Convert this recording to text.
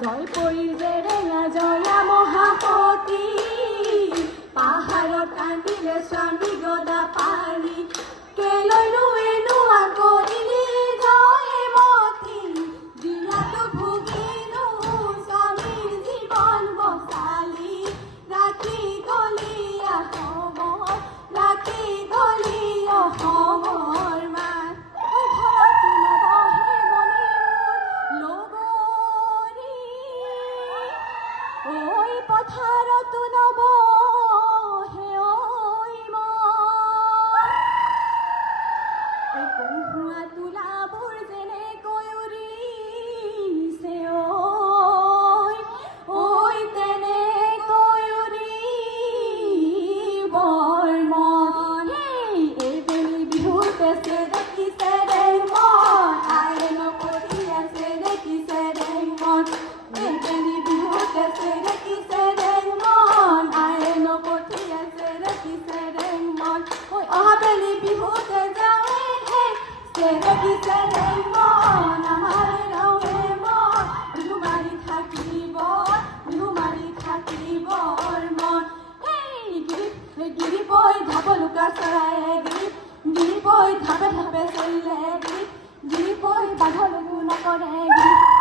জয়পুৰীৰ জেৰেঙা জয়া মহাপতি পাহাৰত আনিলে স্বামী গদা পাৰি কেলৈনো এনোৱা কৰিলি জয়মতী বিয়াতো ভুগিলো স্বামীৰ জীৱন বচালি ৰাখি গলি অসমৰ ৰাখি গলি অসমৰ মান ঐ পথাৰতো নবহে ঐ মন কহুৱা তোলাবোৰ যেনেকৈ উৰিছে ঐ তেনেকৈ উৰিবৰ মন এইবেলি বিহুতে দেখিছে দেই মন আই নকৰি আছে দেখিছে দেই মন এইবেলি বিহুতে দেখিছে দেই মন আই নকৰি আছে দেখিছে দেই মন অহাবেলি বিহুতে যাওঁৱে দেখিছে দেই মন আমাৰ ৰঙে মন বিহু মাৰি থাকিবৰ মন গিৰি পৈ ধাব লুকা চৰায়ে গিৰি পৈ ধাবে ধাবে চলিলে গিৰি পৈ বাঘ লগু নকৰে